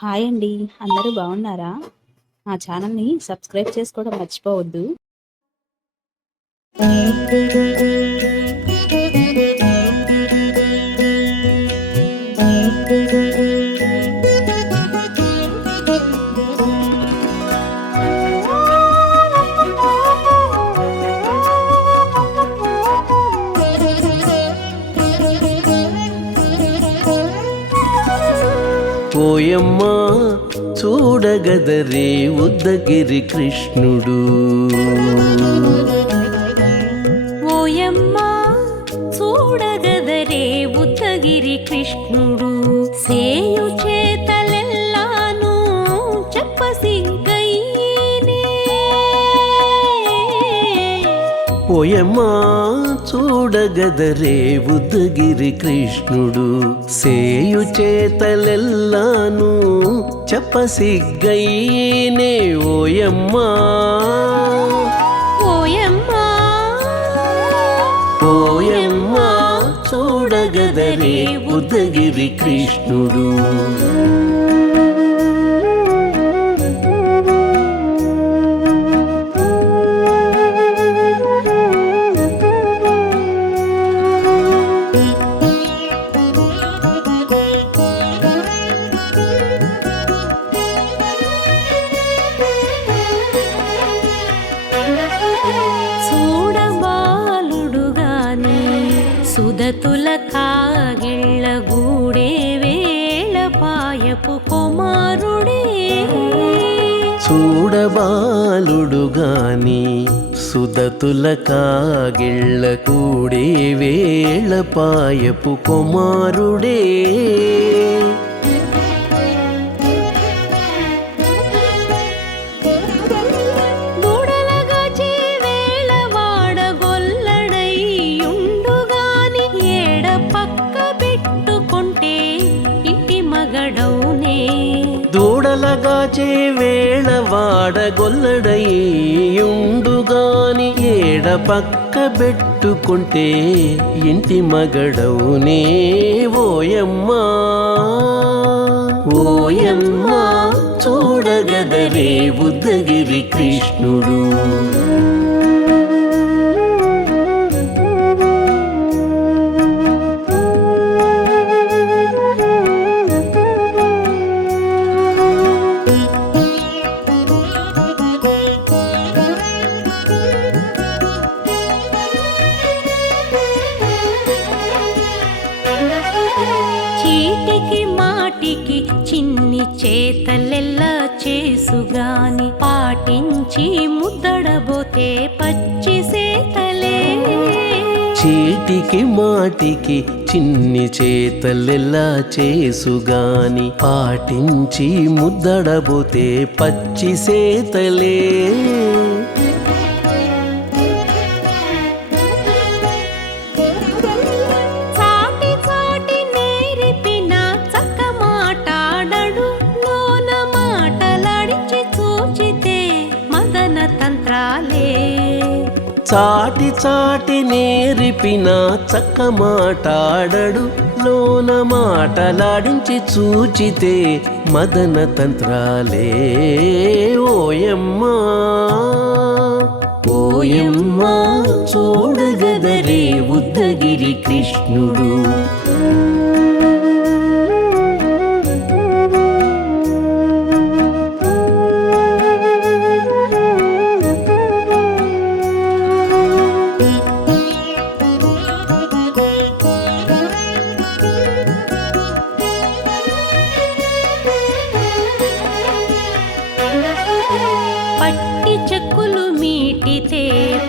Hi అండి. అందరూ బాగున్నారా? మా ఛానల్‌ని సబ్స్క్రైబ్ చేసుకోవడం మర్చిపోవద్దు. ఓయమ్మా చూడగదరే ఉద్దగిరి కృష్ణుడు. ఓయమ్మా చూడగదరే ఉద్దగిరి కృష్ణుడు. సేయు చేతలెల్లాను చెప్పసిగ్గయ్యేనే. ఓయమ్మా చూడగదరే ఉద్దగిరి కృష్ణుడు. సేయు చేతలెల్లాను చెప్పసిగ్గయ్యేనే. ఓయమ్మా ఓయమ్మా ఓయమ్మా చూడగదరే ఉద్దగిరి కృష్ణుడు. చూడబాలుడుగాని సుదతుల కాగిళ్ళ గూడే వేళపాయపు కుమారుడే. చూడబాలుడుగాని సుదతుల కాగిళ్ళ కూడే వేళపాయపు కుమారుడే. దూడలగా చేవేళవాడ గొల్లడైయుండుగాని ఏడ పక్క పెట్టుకుంటే ఇంటి మగడౌనే. దూడలగాచే వేళ వాడగొల్లడయ్యుండుగాని ఏడ పక్క పెట్టుకుంటే ఇంటి మగడవునే. ఓయమ్మా ఓయమ్మా చూడగదరే ఉద్దగిరి కృష్ణుడు. చీటికి మాటికి చిన్ని చేతలెల్లా చేసుగాని పాటించి ముద్దడబోతే పచ్చి సేతలే. చీటికి మాటికి చిన్ని చేతలెల్లా చేసుగాని పాటించి ముద్దడబోతే పచ్చి సేతలే. చాటి చాటి నేరిపిన చక్క మాటాడడు లోన మాటలాడించి చూచితే మదన తంత్రాలే. చాటి చాటి నేరిపిన చక్క మాటాడడు లోన మాటలాడించి చూచితే మదన తంత్రాలే. ఓయమ్మా ఓయమ్మా చూడగదరే ఉద్దగిరి కృష్ణుడు. పట్టి చెక్కులు మీటితే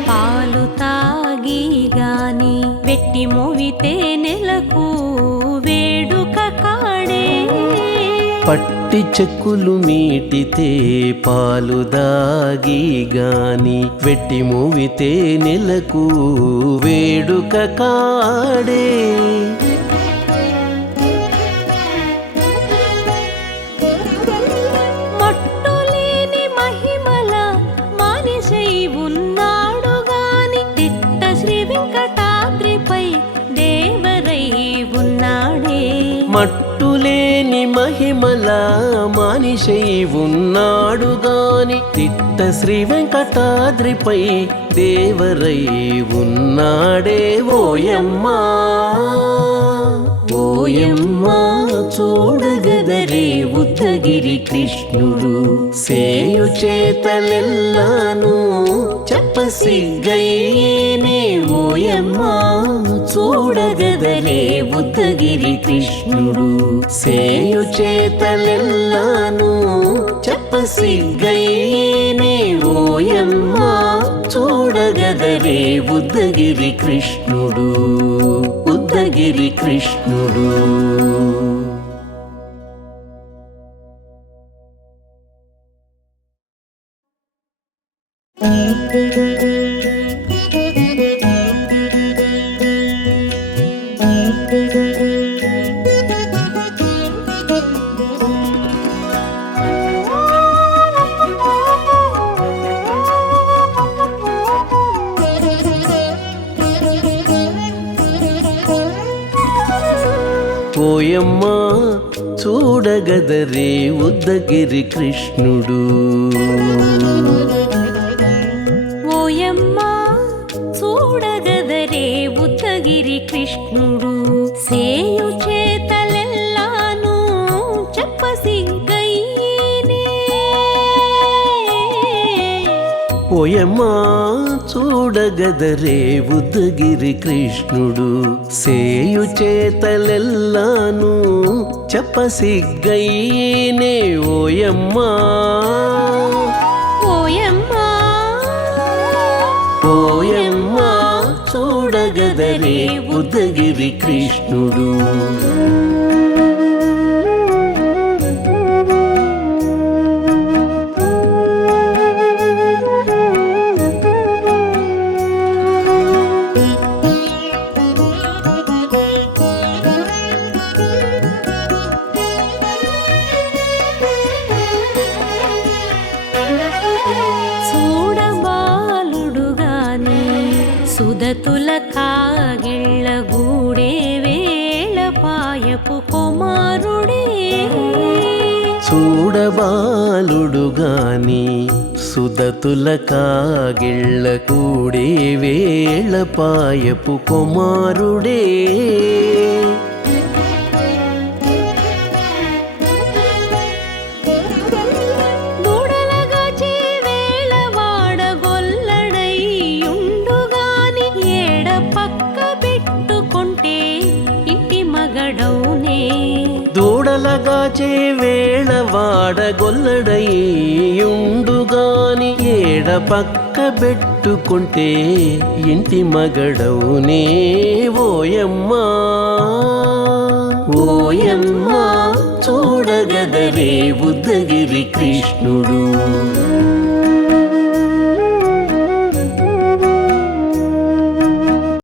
పాలు తాగి గాని వెట్టి మోవితే నెలకు వేడుక కాడే. పట్టి చెక్కులు మీటితే పాలు దాగి గాని వెట్టి మూవితే నెలకు వేడుక కాడే. మట్టులేని మహిమల మానిషై ఉన్నాడు గాని తిట్ట శ్రీ వెంకటాద్రిపై దేవరై ఉన్నాడే. మట్టులేని మహిమల మానిషై ఉన్నాడు గాని తిట్ట శ్రీ వెంకటాద్రిపై దేవరై ఉన్నాడే ఓయమ్మా ఓయమ్మా చూడగదరే ఉద్దగిరి కృష్ణుడు సేయు చేతలెల్లాను చెప్పసిగ్గయ్యేనే ఓయమ్మా చూడగదరే ఉద్దగిరి కృష్ణుడు సేయు చేతలెల్లాను చెప్పసిగ్గయ్యేనే ఓయమ్మా చూడగదరే ఉద్దగిరి కృష్ణుడు ఉద్దగిరి కృష్ణుడు. ఓయమ్మా చూడగదరే ఉద్దగిరి కృష్ణుడు ఓయమ్మా చూడగదరే ఉద్దగిరి కృష్ణుడు సేయు చేతలెల్లాను చెప్పసిగ్గయ్యేనే ఓయమ్మా చూడగదరే ఉద్దగిరి కృష్ణుడు సేయు చేతలెల్లాను చెప్పసిగ్గయ్యేనే ఓయమ్మా ఓయమ్మా ఓయమ్మా చూడగదరే ఉద్దగిరి కృష్ణుడు. సుదతుల కాగిళ్ళ గూడే వేళపాయపు కుమారుడే చూడబాలుడు గాని సుదతుల కాగిళ్ళ కూడే వేళపాయపు కుమారుడే దూడలగాచే వేళ వాడగొల్లడయ్యుండుగాని ఏడ పక్క పెట్టుకుంటే ఇంటి మగడవునే ఓయమ్మా ఓయమ్మా చూడగదరే ఉద్దగిరి కృష్ణుడు.